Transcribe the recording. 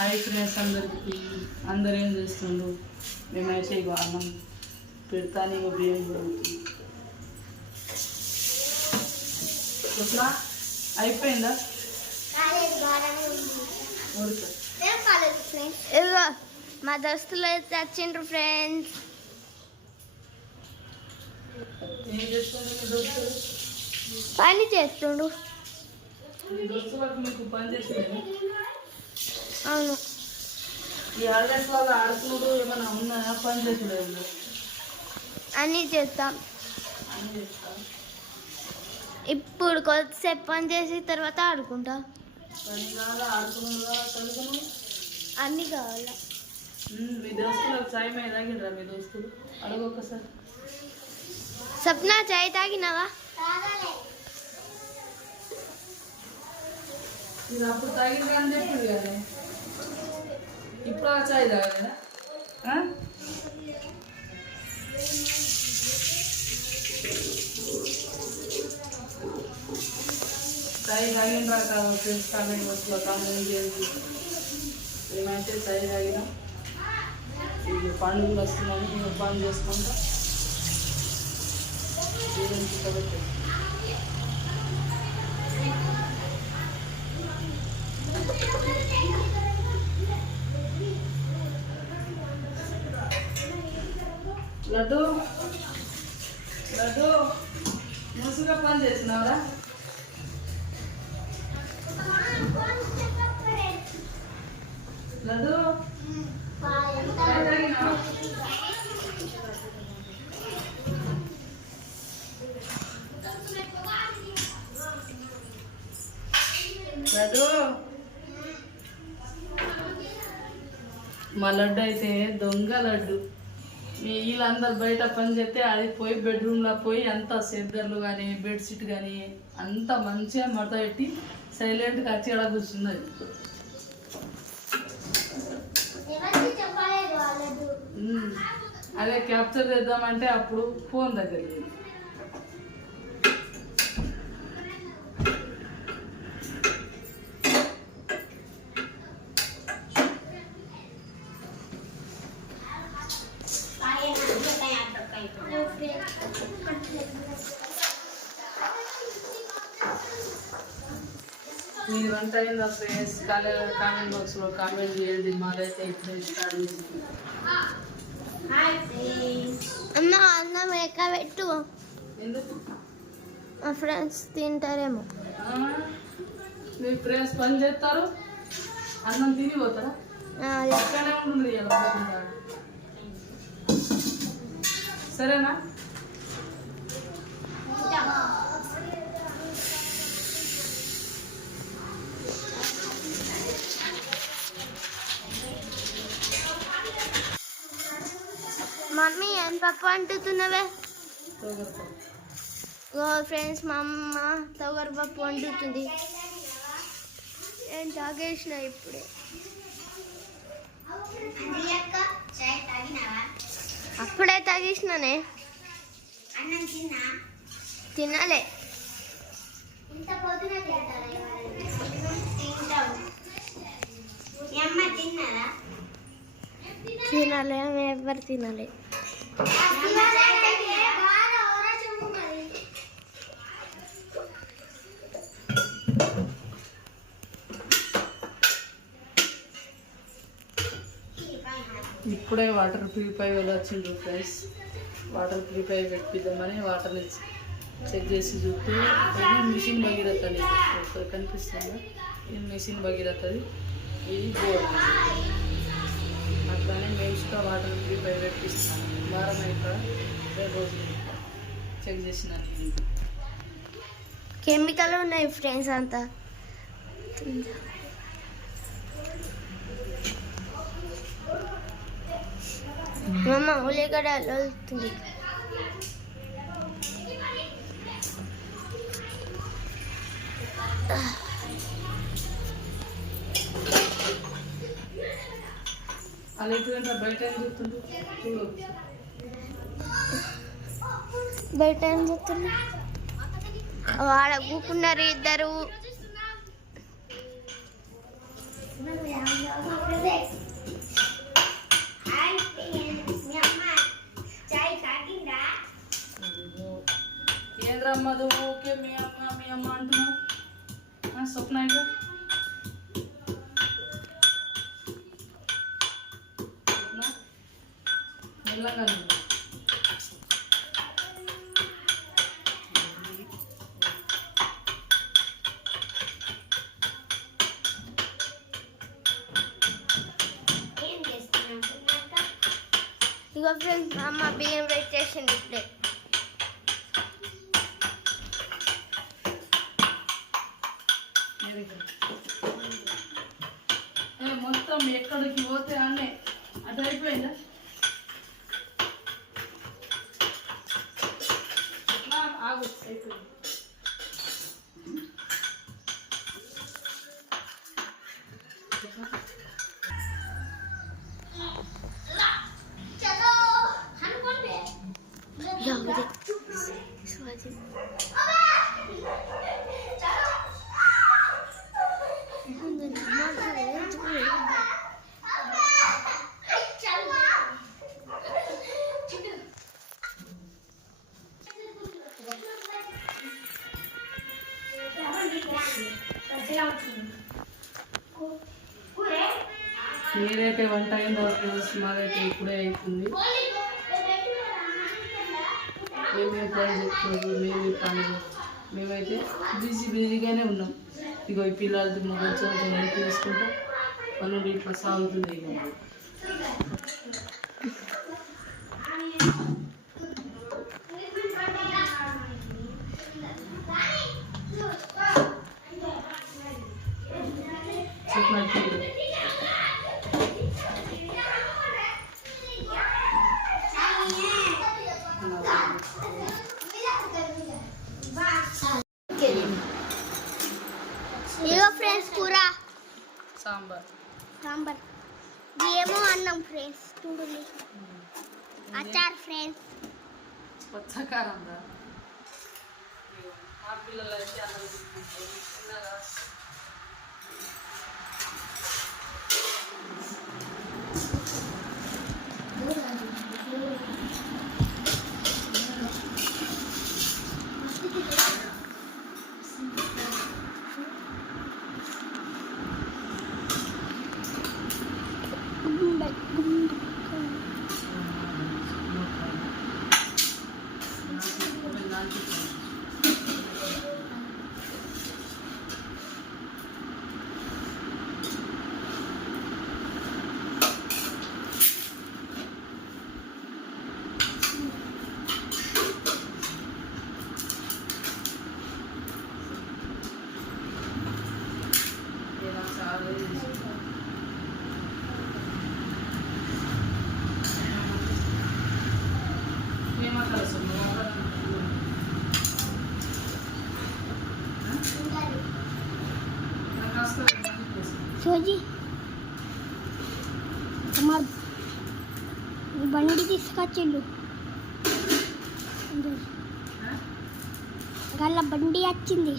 Hi friends అందరికి. అందరు ఏం చేస్తుండ్రు? మేమైతే ఇక అన్నం పెడతాను, ఇక బియ్యం కొడుతుంది. ఎట్లా అయిపోయిందా? ఇదిగో మా దోస్తులు అయితే వచ్చిండ్రు ఫ్రెండ్స్. ఏం చేస్తుండ్రు మీ దోస్తులు? పని చేస్తుండు. మీ దోస్తులకు మీకు పని చేసింది? అవును. ఈ హాలిడేస్ వాళ్ళు ఆడుతున్నారు, ఏమైనా ఉన్నాయా? పని చేసుడు అన్నీ చేస్తాం. అన్నీ చేస్తాం. ఇప్పుడు కొద్దిసేపు పని చేసి తర్వాత ఆడుకుంటా. పని కాదా, ఆడుకున్నాడు కదా, చదువుకున్నాడు. అన్నీ కావాలా? మీ దోస్తులకు చాయ్ మీద తాగిండ్రా? మీ దోస్తులు అడుగు ఒకసారి. సప్నా చాయ్ తాగినావా? మీరు అప్పుడు తాగిండ్రా అని చెప్పింది కదా, ఇప్పుడు ఆ చాయ్ తాగలేదా? చాయ్ తాగిండ్రా కాబట్టి కామెంట్ బాక్స్లో కామెంట్ చేసి. మేమైతే చాయ్ తాగినాం. ఇక పండుగలు వస్తున్నాయి, ఇక పని చేసుకుంటా కాబట్టి లడ్డు లడ్డు ముసుగా పని చేస్తున్నావురా? లడ్డు లడ్డు. మా లడ్డు అయితే దొంగ లడ్డు. వీళ్ళందరూ బయట పని చేస్తే అది పోయి బెడ్రూమ్లో పోయి అంత సెద్దర్లు కానీ బెడ్షీట్ కానీ అంత మంచిగా మడత పెట్టి సైలెంట్గా వచ్చి అలా కూర్చున్నది. అదే క్యాప్చర్ చేద్దామంటే అప్పుడు ఫోన్ దగ్గరికి. మీరు వంట అయిందా ఫ్రెండ్స్? కామెంట్ బాక్స్లో కామెంట్ చేయండి. మాదైతే ఇప్పుడు స్టార్ట్ చేసింది. అన్న అన్నం ఎక్క పెట్టు, ఎందుకు? మా ఫ్రెండ్స్ తింటారేమో. మీ ఫ్రెండ్స్ పని చేస్తారు, అన్నం తిని పోతారా? పక్కనే ఉంటుంది కదా. సరేనా? మమ్మీ ఏం పప్పు వండుతున్నావే? ఫ్రెండ్స్ మా అమ్మ తొగరు పప్పు వండుతుంది. నేను తాగేసిన ఇప్పుడే. అప్పుడే తాగేసినానే. తినాలే. తినాలి, ఎవరు తినాలి. ఇప్పుడే వాటర్ ప్యూరిఫై వచ్చిండ్రు ఫ్రెండ్స్. వాటర్ ప్యూరిఫై పెట్టిద్దామని వాటర్ని చెక్ చేసి చూస్తే ఇది మిషన్ భగీరథది. కనిపిస్తుందా? ఇది మిషన్ భగీరథది, ఇది బోర్. అట్లానే మేము కూడా వాటర్ ప్యూరిఫై పెట్టిస్తాను. వారం ఇక్కడ 2 రోజులు చెక్ చేసినట్టు. కెమికల్ ఉన్నాయి ఫ్రెండ్స్ అంతా. మమ్మ ఉల్లిగడ్డ వెళ్తుంది. అలా ఎట్లా బయట ఏం చూస్తుండ్రు? చూడవచ్చు. బయట ఏం చూస్తున్నా? వాడ కూకున్నారు ఇద్దరు. చెప్పినాక మెల్లగా ఇగో ఫ్రెండ్స్ మా అమ్మ బియ్యం పెట్టేసింది ఇప్పుడే. మొత్తం ఎక్కడికి పోతే అన్నే అటు అయిపోయిందా ఆగు అయిపోయింది. మీరైతే వంట అయిందో ఫ్రెండ్స్, మాదైతే ఇప్పుడే అవుతుంది. మేమే పని చెప్తున్నారు, మేమే పని మేమైతే బిజీగానే ఉన్నాం. ఇగో ఈ పిల్లలది మొదలు చదువు తీసుకుంటా పనులు ఇట్లా సాగుతుంది. ఇక ఇగో ఫ్రెండ్స్ కూర సాంబార్ ఏమో అన్నం ఫ్రెండ్స్. చూడండి అచార్ ఫ్రెండ్స్. పచ్చకారం రా మా పిల్లలు అయితే అన్నం తిన్నారా. సోజీ మా బండి తీసుకొచ్చిండు. గల్ల బండి వచ్చింది.